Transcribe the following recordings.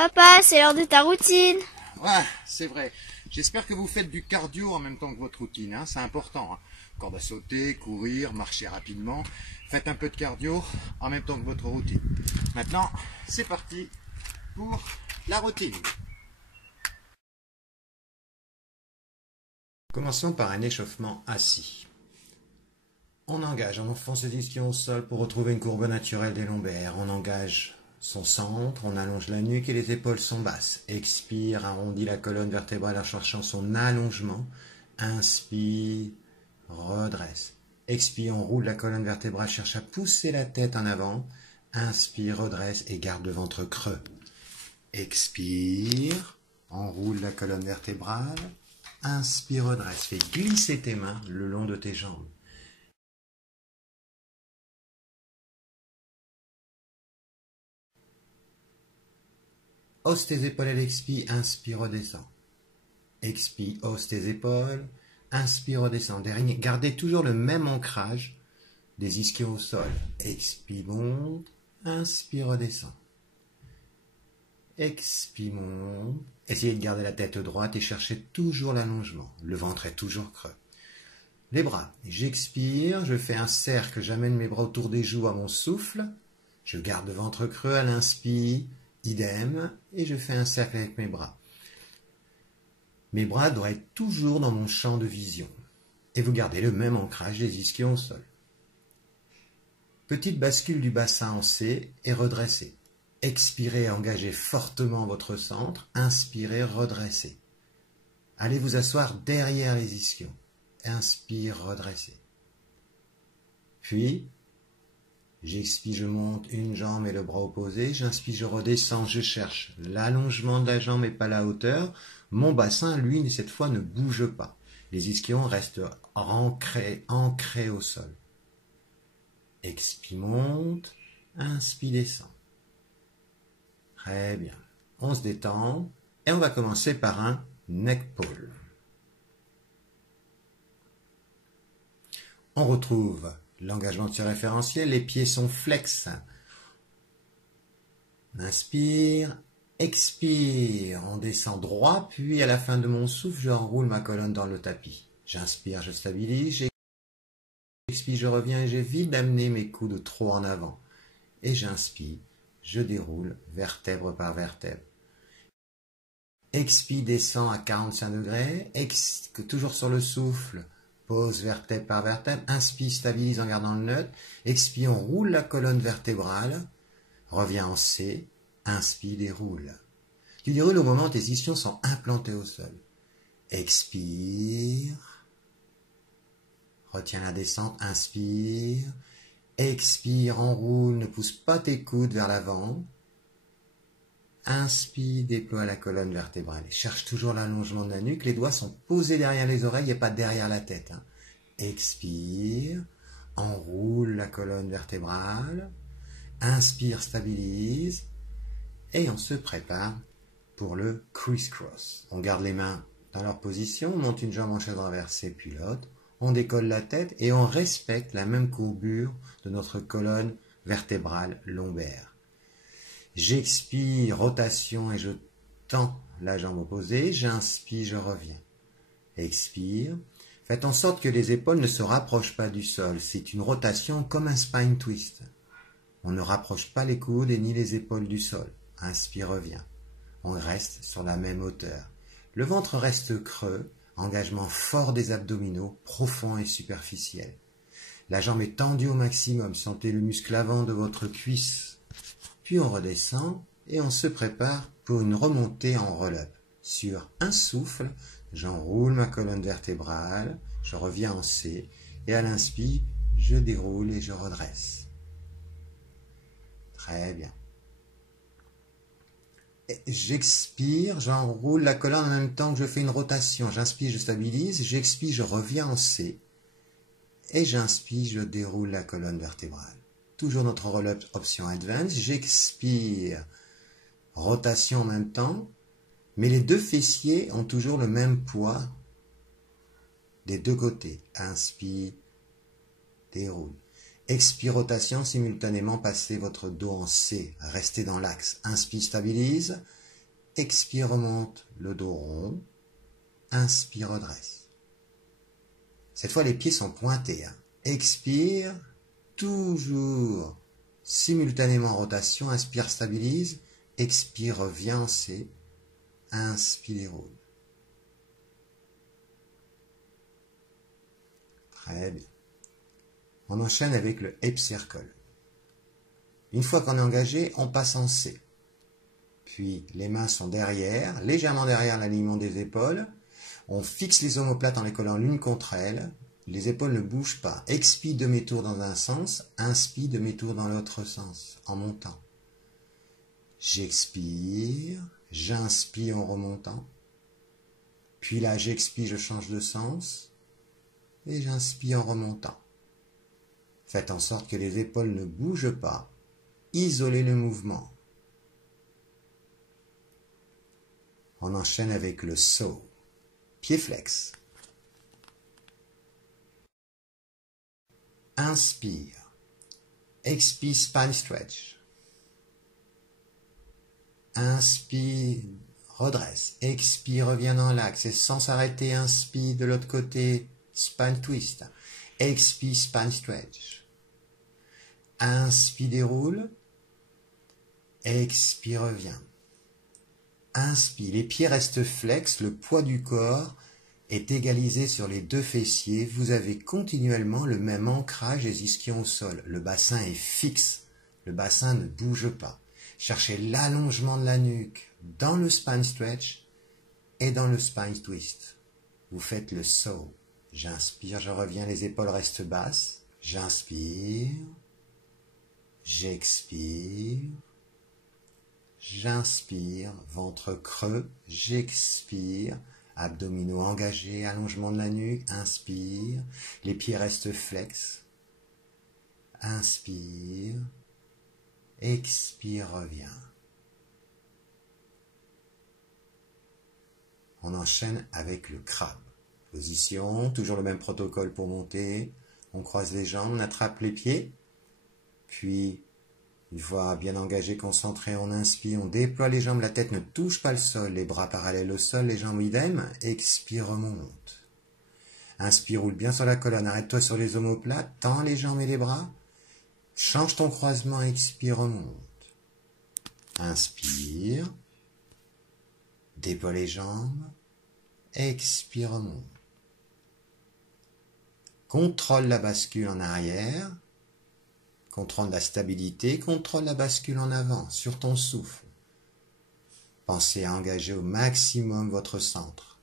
Papa, c'est l'heure de ta routine. Ouais, c'est vrai. J'espère que vous faites du cardio en même temps que votre routine, hein. C'est important, hein. Corde à sauter, courir, marcher rapidement. Faites un peu de cardio en même temps que votre routine. Maintenant, c'est parti pour la routine. Commençons par un échauffement assis. On engage, on enfonce les ischions au sol pour retrouver une courbe naturelle des lombaires. On engage son centre, on allonge la nuque et les épaules sont basses. Expire, arrondit la colonne vertébrale en cherchant son allongement. Inspire, redresse. Expire, on roule la colonne vertébrale, cherche à pousser la tête en avant. Inspire, redresse et garde le ventre creux. Expire, enroule la colonne vertébrale. Inspire, redresse. Fais glisser tes mains le long de tes jambes. Hausse tes épaules à l'expire, inspire, redescends. Expire, hausse tes épaules, inspire, redescends. Gardez toujours le même ancrage des ischios au sol. Expire, monte, inspire, redescends. Expire, monte. Essayez de garder la tête droite et cherchez toujours l'allongement. Le ventre est toujours creux. Les bras. J'expire, je fais un cercle, j'amène mes bras autour des joues à mon souffle. Je garde le ventre creux à l'inspire. Idem, et je fais un cercle avec mes bras. Mes bras doivent être toujours dans mon champ de vision. Et vous gardez le même ancrage des ischions au sol. Petite bascule du bassin en C et redressez. Expirez, engagez fortement votre centre. Inspirez, redressez. Allez vous asseoir derrière les ischions. Inspire, redressez. Puis, j'expire, je monte une jambe et le bras opposé. J'inspire, je redescends, je cherche l'allongement de la jambe et pas la hauteur. Mon bassin, lui, cette fois, ne bouge pas. Les ischions restent ancrés au sol. Expire, monte. Inspire, descend. Très bien. On se détend et on va commencer par un neck pull. On retrouve l'engagement de ce référentiel, les pieds sont flex. Inspire, expire, on descend droit, puis à la fin de mon souffle, j'enroule ma colonne dans le tapis. J'inspire, je stabilise, j'expire, je reviens et j'évite d'amener mes coudes trop en avant. Et j'inspire, je déroule vertèbre par vertèbre. Expire, descend à 45 degrés, toujours sur le souffle. Pose vertèbre par vertèbre, inspire, stabilise en gardant le neutre, expire, on roule la colonne vertébrale, revient en C, inspire, déroule. Tu déroules au moment où tes ischions sont implantés au sol. Expire, retiens la descente, inspire, expire, enroule, ne pousse pas tes coudes vers l'avant, inspire, déploie la colonne vertébrale. Cherche toujours l'allongement de la nuque. Les doigts sont posés derrière les oreilles et pas derrière la tête. Expire. Enroule la colonne vertébrale. Inspire, stabilise. Et on se prépare pour le criss-cross. On garde les mains dans leur position. On monte une jambe en chaise renversée puis l'autre. On décolle la tête et on respecte la même courbure de notre colonne vertébrale lombaire. J'expire, rotation et je tends la jambe opposée. J'inspire, je reviens. Expire. Faites en sorte que les épaules ne se rapprochent pas du sol. C'est une rotation comme un spine twist. On ne rapproche pas les coudes et ni les épaules du sol. Inspire, reviens. On reste sur la même hauteur. Le ventre reste creux. Engagement fort des abdominaux, profond et superficiel. La jambe est tendue au maximum. Sentez le muscle avant de votre cuisse. Puis on redescend et on se prépare pour une remontée en roll-up. Sur un souffle, j'enroule ma colonne vertébrale, je reviens en C et à l'inspire, je déroule et je redresse. Très bien. J'expire, j'enroule la colonne en même temps que je fais une rotation. J'inspire, je stabilise, j'expire, je reviens en C et j'inspire, je déroule la colonne vertébrale. Toujours notre roll-up option advance. J'expire, rotation en même temps, mais les deux fessiers ont toujours le même poids des deux côtés. Inspire, déroule. Expire, rotation, simultanément passez votre dos en C. Restez dans l'axe. Inspire, stabilise. expire, remonte le dos rond, inspire, redresse. Cette fois, les pieds sont pointés. Expire, toujours simultanément rotation, inspire, stabilise, expire, revient en C, inspire, roule. Très bien. On enchaîne avec le hip circle. Une fois qu'on est engagé, on passe en C. Puis les mains sont derrière, légèrement derrière l'alignement des épaules. On fixe les omoplates en les collant l'une contre elles. Les épaules ne bougent pas. Expire demi-tour dans un sens, inspire demi-tour dans l'autre sens, en montant. J'expire, j'inspire en remontant. Puis là, j'expire, je change de sens. Et j'inspire en remontant. Faites en sorte que les épaules ne bougent pas. Isolez le mouvement. On enchaîne avec le saut. Pied flex. Inspire. Expire, spine stretch. Inspire, redresse. Expire, reviens dans l'axe. Et sans s'arrêter, inspire de l'autre côté, spine twist. Expire, spine stretch. Inspire, déroule. Expire, reviens. Inspire, les pieds restent flex, le poids du corps est égalisé sur les deux fessiers. Vous avez continuellement le même ancrage des ischions au sol. Le bassin est fixe, le bassin ne bouge pas. Cherchez l'allongement de la nuque dans le spine stretch et dans le spine twist. Vous faites le saut. J'inspire, je reviens, les épaules restent basses. J'inspire, j'expire. J'inspire, ventre creux, j'expire, abdominaux engagés, allongement de la nuque, inspire, les pieds restent flex, inspire, expire, reviens. On enchaîne avec le crabe. Position, toujours le même protocole pour monter, on croise les jambes, on attrape les pieds, puis une fois bien engagé, concentré, on inspire, on déploie les jambes, la tête ne touche pas le sol, les bras parallèles au sol, les jambes idem, expire, remonte. Inspire, roule bien sur la colonne, arrête-toi sur les omoplates, tends les jambes et les bras, change ton croisement, expire, remonte. Inspire, déploie les jambes, expire, remonte. Contrôle la bascule en arrière. Contrôle la stabilité, contrôle la bascule en avant, sur ton souffle. Pensez à engager au maximum votre centre.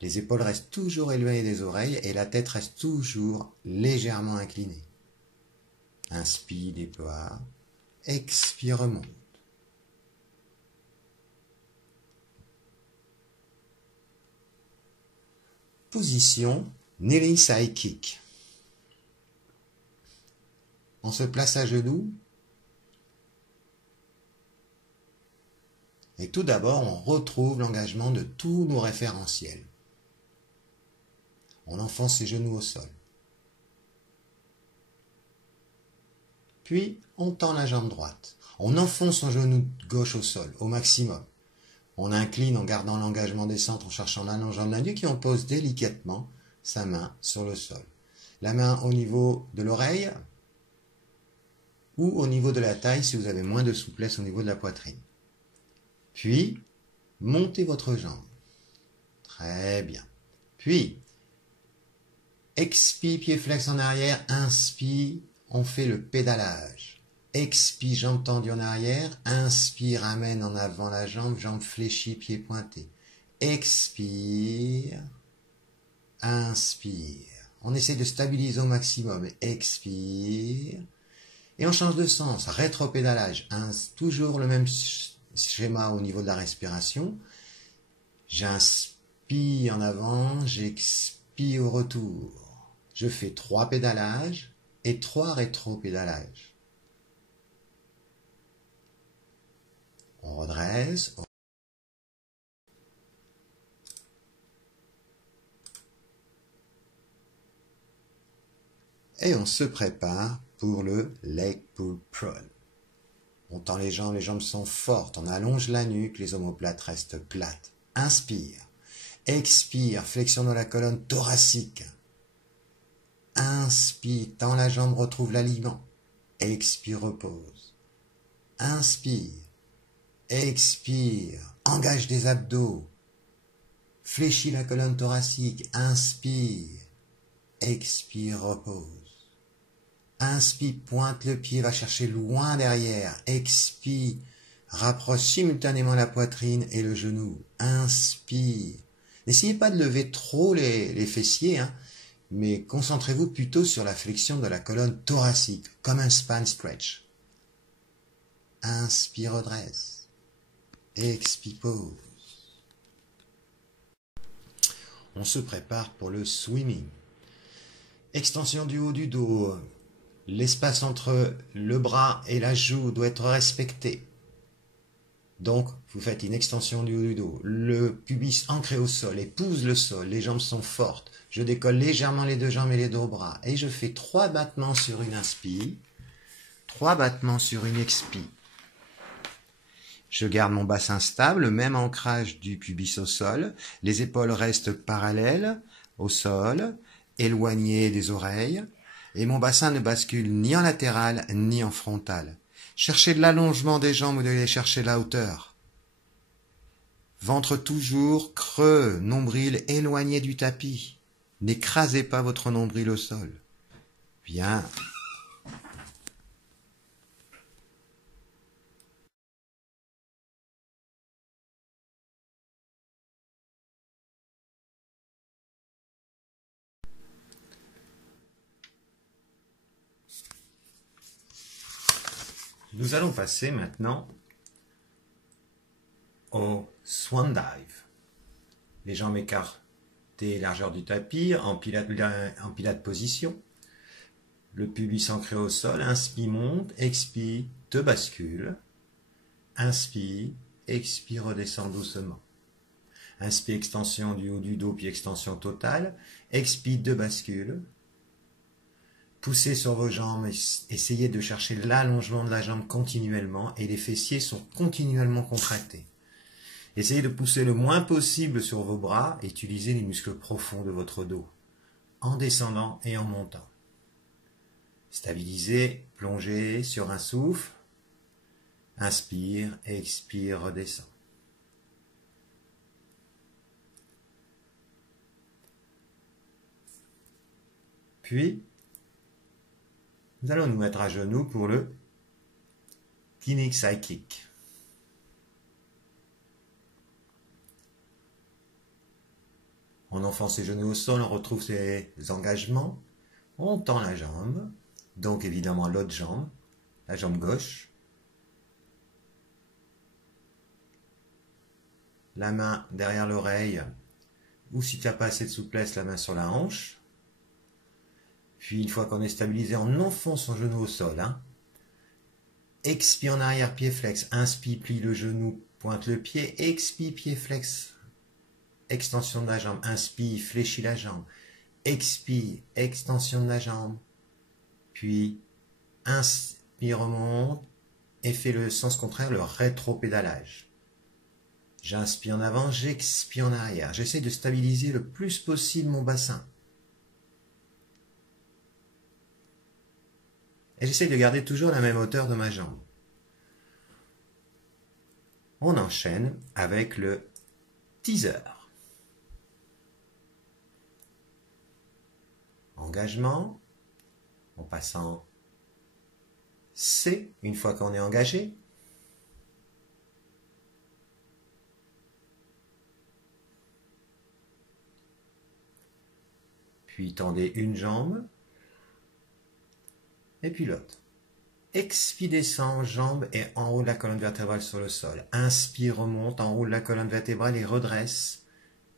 Les épaules restent toujours éloignées des oreilles et la tête reste toujours légèrement inclinée. Inspire, déploie, expire, remonte. Position, kneeling side kick. On se place à genoux et tout d'abord on retrouve l'engagement de tous nos référentiels. On enfonce ses genoux au sol. Puis on tend la jambe droite. On enfonce son genou gauche au sol au maximum. On incline en gardant l'engagement des centres, en cherchant l'allongement de la nuque et on pose délicatement sa main sur le sol. La main au niveau de l'oreille ou au niveau de la taille si vous avez moins de souplesse au niveau de la poitrine. Puis, montez votre jambe. Très bien. Puis, expire, pied flex en arrière, inspire, on fait le pédalage. Expire, jambe tendue en arrière, inspire, amène en avant la jambe fléchie, pied pointé. Expire, inspire. On essaie de stabiliser au maximum. Expire. Et on change de sens, rétropédalage, toujours le même schéma au niveau de la respiration. J'inspire en avant, j'expire au retour. Je fais 3 pédalages et 3 rétropédalages. On redresse. Et on se prépare pour le leg pull prone. On tend les jambes sont fortes, on allonge la nuque, les omoplates restent plates. Inspire. Expire, flexion de la colonne thoracique. Inspire, tends la jambe, retrouve l'alignement. Expire, repose. Inspire. Expire, engage des abdos. Fléchis la colonne thoracique. Inspire. Expire, repose. Inspire, pointe le pied, va chercher loin derrière. Expire, rapproche simultanément la poitrine et le genou. Inspire. N'essayez pas de lever trop les fessiers, hein, mais concentrez-vous plutôt sur la flexion de la colonne thoracique, comme un spine stretch. Inspire, redresse. Expire, pose. On se prépare pour le swimming. Extension du haut du dos. L'espace entre le bras et la joue doit être respecté. Donc, vous faites une extension du haut du dos. Le pubis ancré au sol, épouse le sol, les jambes sont fortes. Je décolle légèrement les deux jambes et les deux bras. Et je fais 3 battements sur une inspire, 3 battements sur une expire. Je garde mon bassin stable, même ancrage du pubis au sol. Les épaules restent parallèles au sol, éloignées des oreilles. Et mon bassin ne bascule ni en latéral ni en frontal. Cherchez de l'allongement des jambes ou d'aller chercher la hauteur. Ventre toujours creux, nombril éloigné du tapis. N'écrasez pas votre nombril au sol. Bien. Nous allons passer maintenant au swan dive. Les jambes écartées, largeur du tapis, en pilate position. Le pubis ancré au sol, inspire, monte, expire, te bascule. Inspire, expire, redescend doucement. Inspire, extension du haut du dos, puis extension totale. Expire, de bascule. Poussez sur vos jambes, essayez de chercher l'allongement de la jambe continuellement et les fessiers sont continuellement contractés. Essayez de pousser le moins possible sur vos bras et utilisez les muscles profonds de votre dos, en descendant et en montant. Stabilisez, plongez sur un souffle, inspire, expire, redescend. Puis, nous allons nous mettre à genoux pour le Tinic Side Kick. On enfonce ses genoux au sol, on retrouve ses engagements. On tend la jambe, donc évidemment l'autre jambe, la jambe gauche. La main derrière l'oreille, ou si tu n'as pas assez de souplesse, la main sur la hanche. Puis une fois qu'on est stabilisé, on enfonce son genou au sol. Expire en arrière, pied flex. Inspire, plie le genou, pointe le pied. Expire, pied flex. Extension de la jambe. Inspire, fléchis la jambe. Expire, extension de la jambe. Puis, inspire, remonte. Et fais le sens contraire, le rétro-pédalage. J'inspire en avant, j'expire en arrière. J'essaie de stabiliser le plus possible mon bassin. Et j'essaie de garder toujours la même hauteur de ma jambe. On enchaîne avec le teaser. Engagement, en passant C une fois qu'on est engagé. Puis tendez une jambe. Et puis l'autre. Expire, descend, jambe et enroule la colonne vertébrale sur le sol. Inspire, remonte, enroule la colonne vertébrale et redresse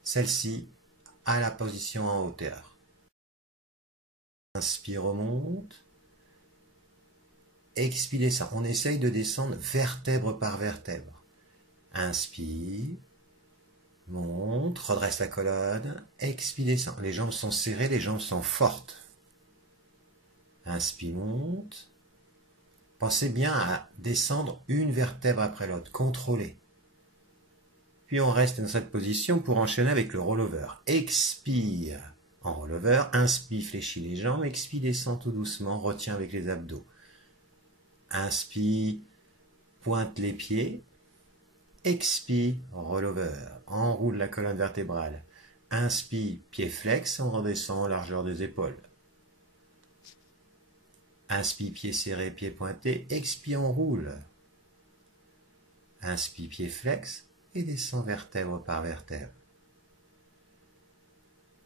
celle-ci à la position en hauteur. Inspire, remonte. Expire, descend. On essaye de descendre vertèbre par vertèbre. Inspire, monte, redresse la colonne. Expire, descend. Les jambes sont serrées, les jambes sont fortes. Inspire, monte. Pensez bien à descendre une vertèbre après l'autre, contrôlez. Puis on reste dans cette position pour enchaîner avec le rollover. Expire en rollover, inspire, fléchis les jambes, expire, descend tout doucement, retiens avec les abdos. Inspire, pointe les pieds, expire, rollover, enroule la colonne vertébrale. Inspire, pied flex, on redescend, largeur des épaules. Inspire, pied serré, pied pointé, expire, on roule. Inspire, pied flex et descend vertèbre par vertèbre.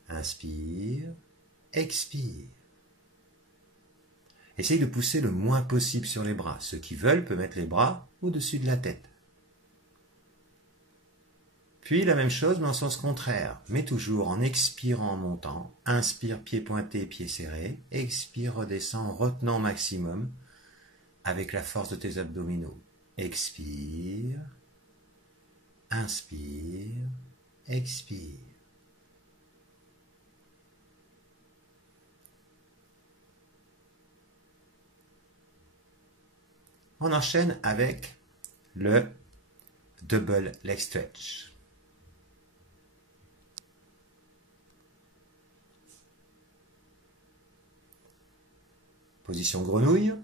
Inspire, expire. Essaye de pousser le moins possible sur les bras. Ceux qui veulent peuvent mettre les bras au-dessus de la tête. Puis la même chose mais en sens contraire, mais toujours en expirant en montant. Inspire, pied pointé, pied serré. Expire, redescend en retenant au maximum avec la force de tes abdominaux. Expire, inspire, expire. On enchaîne avec le double leg stretch. Position grenouille.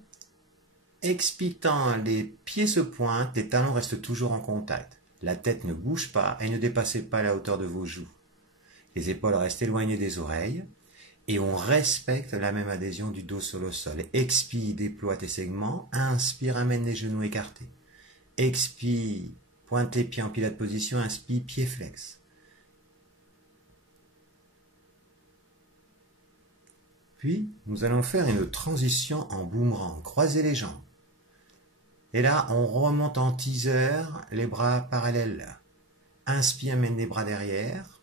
Expitant, les pieds se pointent, les talons restent toujours en contact. La tête ne bouge pas et ne dépassez pas la hauteur de vos joues. Les épaules restent éloignées des oreilles et on respecte la même adhésion du dos sur le sol. Expire, déploie tes segments. Inspire, amène les genoux écartés. Expire, pointe les pieds en pilote position. Inspire, pied flex. Puis, nous allons faire une transition en boomerang. Croisez les jambes. Et là, on remonte en teaser, les bras parallèles. Inspire, amène les bras derrière.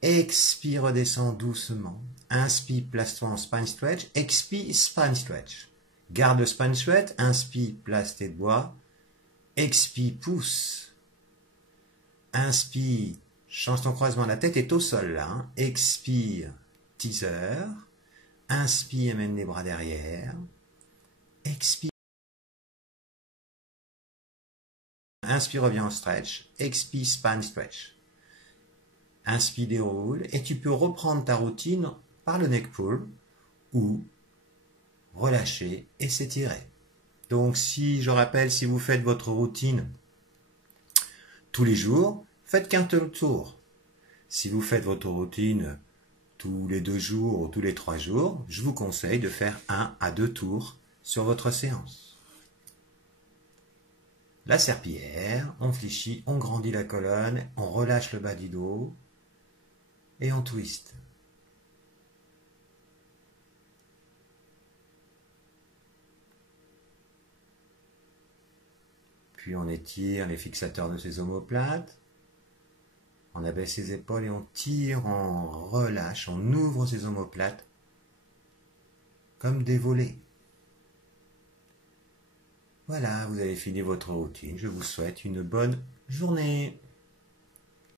Expire, redescend doucement. Inspire, place-toi en spine stretch. Expire, spine stretch. Garde le spine stretch. Inspire, place tes doigts. Expire, pousse. Inspire, change ton croisement. La tête est au sol là. Hein. Expire, teaser. Inspire, amène les bras derrière. Expire. Inspire, reviens en stretch. Expire, spine stretch. Inspire, déroule. Et tu peux reprendre ta routine par le neck pull ou relâcher et s'étirer. Donc, si je rappelle, si vous faites votre routine tous les jours, faites qu'un tour. Si vous faites votre routine tous les 2 jours ou tous les 3 jours, je vous conseille de faire 1 à 2 tours sur votre séance. La serpillière, on fléchit, on grandit la colonne, on relâche le bas du dos et on twist. Puis on étire les fixateurs de ses omoplates. On abaisse ses épaules et on tire, on relâche, on ouvre ses omoplates comme des volets. Voilà, vous avez fini votre routine. Je vous souhaite une bonne journée.